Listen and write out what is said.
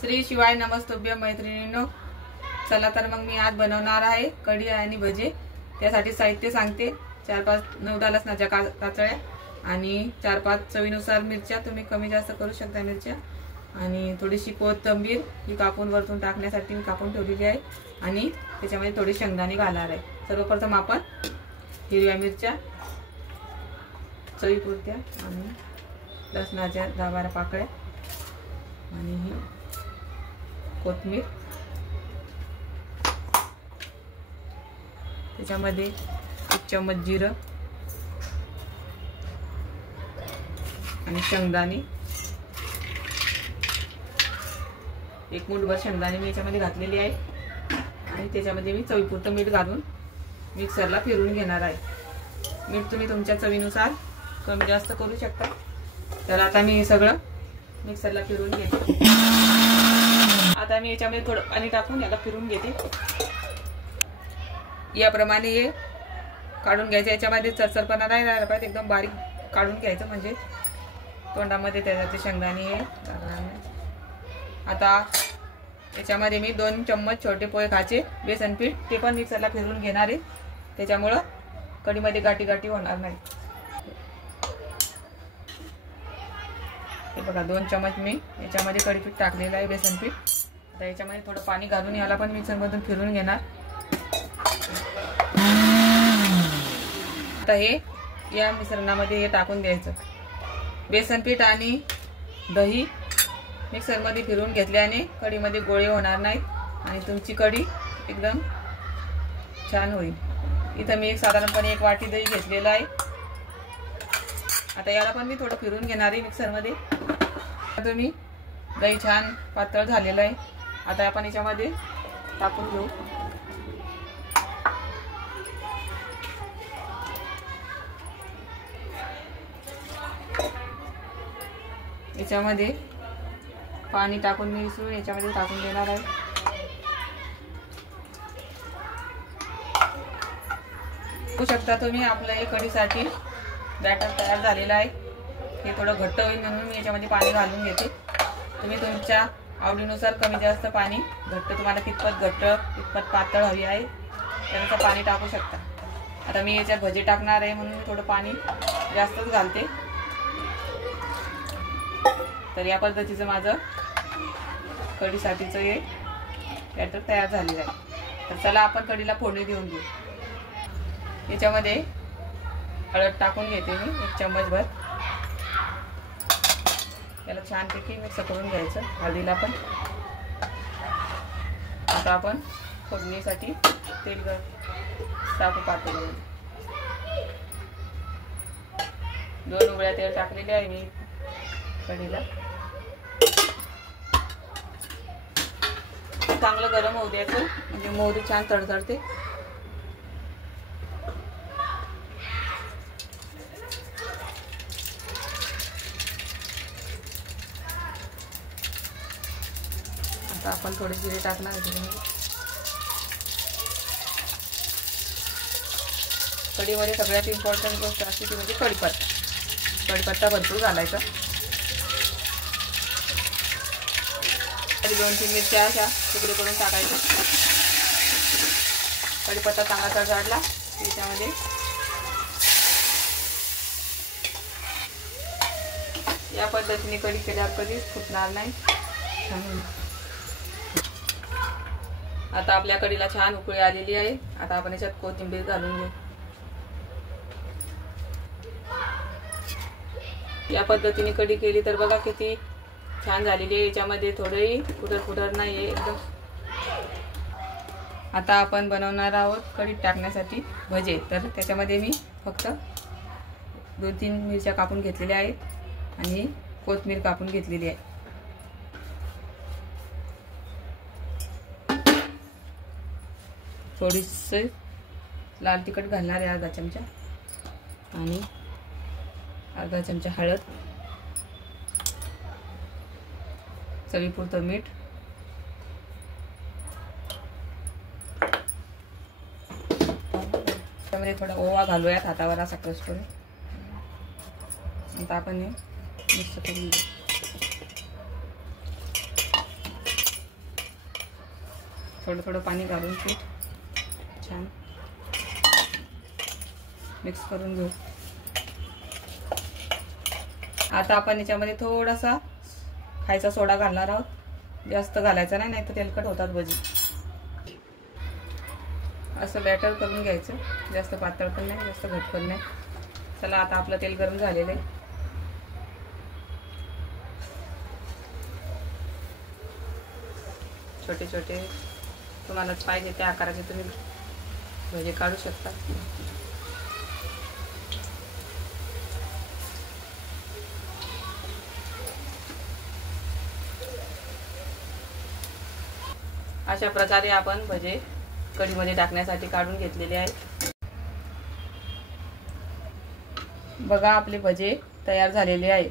श्री शिवाय नमस्तुभ्य मैत्रिणींनो, चला तर मग मी आज बनवणार आहे कढी आणि भजे। त्यासाठी साहित्य सांगते। 4-5 9 लसणाच्या काचळ्या आणि 4-5 चवीनुसार मिरच्या, तुम्ही कमी जास्त करू शकता मिरच्या, आणि थोडीशी कोथिंबीर ही कापून वरतून टाकण्यासाठी मी कापून ठेवलेली आहे, आणि त्याच्यामध्ये थोडी शेंगदाणे घालणार आहे। सर्वप्रथम आपण हिरव्या मिरच्या चवीपुरत्या आणि लसणाच्या 10-12 पाकळ्या आणि ही कोथिंबीर, त्याच्यामध्ये 1 चम्मच जिरं आणि शेंगदाणे, 1 मूठभर शेंगदाणे मी याच्यामध्ये घातलेली आहे, आणि त्याच्यामध्ये मी चवीपुरतं मीठ घालून मिक्सरला फिरवून घेणार आहे। मीठ तुम्ही तुमच्या चवीनुसार कमी जास्त करू शकता। तर आता मी हे सगळं मिक्सरला फिरवून घेते। आता मी याच्यामध्ये थोडं पाणी टाकून याला फिरवून घेते। याप्रमाणे हे काढून घ्यायचं। याच्यामध्ये चरचरपणा नाही राहिला पाहिजे, एकदम बारीक काढून घ्यायचं, म्हणजे तोंडामध्ये त्याचे शेंगदाणे लागणार नाही। आता याच्यामध्ये मी 2 चम्मच छोटे पोहे खायचे बेसन पीठ, ते पण मिक्सरला फिरवून घेणार आहे, त्याच्यामुळं कढीमध्ये गाठी गाठी होणार नाही। हे बघा 2 चम्मच मी याच्यामध्ये कढी पीठ टाकलेलं आहे, बेसन पीठ। आता याच्यामध्ये थोडं पाणी घालून याला पण मिक्सरमधून फिरवून घेणार। आता हे या मिश्रणामध्ये हे टाकून द्यायचं। बेसन पीठ आणि दही मिक्सरमध्ये फिरवून घेतल्याने कढीमध्ये गोळे होणार नाहीत आणि तुमची कढी एकदम छान होईल। इथं मी साधारणपणे 1 वाटी दही घेतलेलं आहे। आता याला पण मी थोडं फिरवून घेणार आहे मिक्सरमध्ये। तुम्ही दही छान पातळ झालेलं आहे। आता आपण याच्यामध्ये टाकून घेऊ। याच्यामध्ये पाणी टाकून मी मिसळून याच्यामध्ये टाकून देणार आहे। बघू शकता तुम्ही आपलं हे कढीसाठी बॅटर तयार झालेलं आहे। हे थोडं घट्ट होईल म्हणून मी याच्यामध्ये पाणी घालून घेते। तुम्ही तुमच्या आवडीनुसार कमी जास्त पाणी, घट्ट तुम्हाला कितपत घट्ट कितपत पातळ हवी आहे त्यानुसार पाणी टाकू शकता। आता मी याच्यात भजे टाकणार आहे म्हणून मी थोडं पाणी जास्तच घालते। तर या पद्धतीचं माझं कढीसाठीचं हे बॅटर तयार झालेलं आहे। तर चला आपण कढीला फोडणी देऊन देऊ। याच्यामध्ये हळद टाकून घेते मी 1 चम्मच भर। याला छानपैकी मिक्स करून घ्यायचं हळदीला पण। आता आपण फोडणीसाठी तेल टाकू पातेल्यामध्ये। 2 उकळ्या तेल टाकलेले आहे मी कढीला। चांगलं गरम होऊ द्यायचं, म्हणजे मोहरी छान तडतडते। आता आपण थोडे जिरे टाकणार आहे त्याच्यामध्ये। कढीमध्ये सगळ्यात इम्पॉर्टंट गोष्ट असते ती म्हणजे कढीपत्ता। कढीपत्ता भरपूर घालायचा। 2-3 मिरच्या अशा तुकडे करून टाकायचे। कढीपत्ता चांगला तडतडला त्याच्यामध्ये या पद्धतीने कढी केल्यावर कधीच फुटणार नाही। आता आपल्या कढीला छान उकळी आलेली आहे। आता आपण याच्यात कोथिंबीर घालून घेऊ। या पद्धतीने कढी केली तर बघा किती छान झालेली आहे। याच्यामध्ये थोडंही फुटत नाही आहे एकदम। आता आपण बनवणार आहोत कढीत टाकण्यासाठी भजे। तर त्याच्यामध्ये मी फक्त 2-3 मिरच्या कापून घेतलेल्या आहेत आणि कोथिंबीर कापून घेतलेली आहे। थोडीसे लाल तिखट घालणार आहे, अर्धा चमचा, आणि अर्धा चमचा हळद, चवीपुरतं मीठ, त्यामध्ये थोडा ओवा घालूयात हातावर असा क्रश करून। आता आपण हे मिक्स करून घेऊ। थोडं थोडं पाणी घालून पीठ छान मिक्स करून घेऊ। आता आपण याच्यामध्ये थोडासा खायचा सोडा घालणार आहोत, जास्त घालायचा नाही, नाहीतर तेलकट होतात भजी। असं बॅटर करून घ्यायचं, जास्त पातळ पण नाही जास्त घट्ट पण नाही। चला आता आपलं तेल गरम झालेलं आहे। छोटे छोटे तुम्हाला पाहिजे त्या आकाराचे तुम्ही भजी काढू शकता। अशा प्रकारे आपण भजे कढीमध्ये टाकण्यासाठी काढून घेतलेले आहे। बघा आपले भजे तयार झालेले आहे।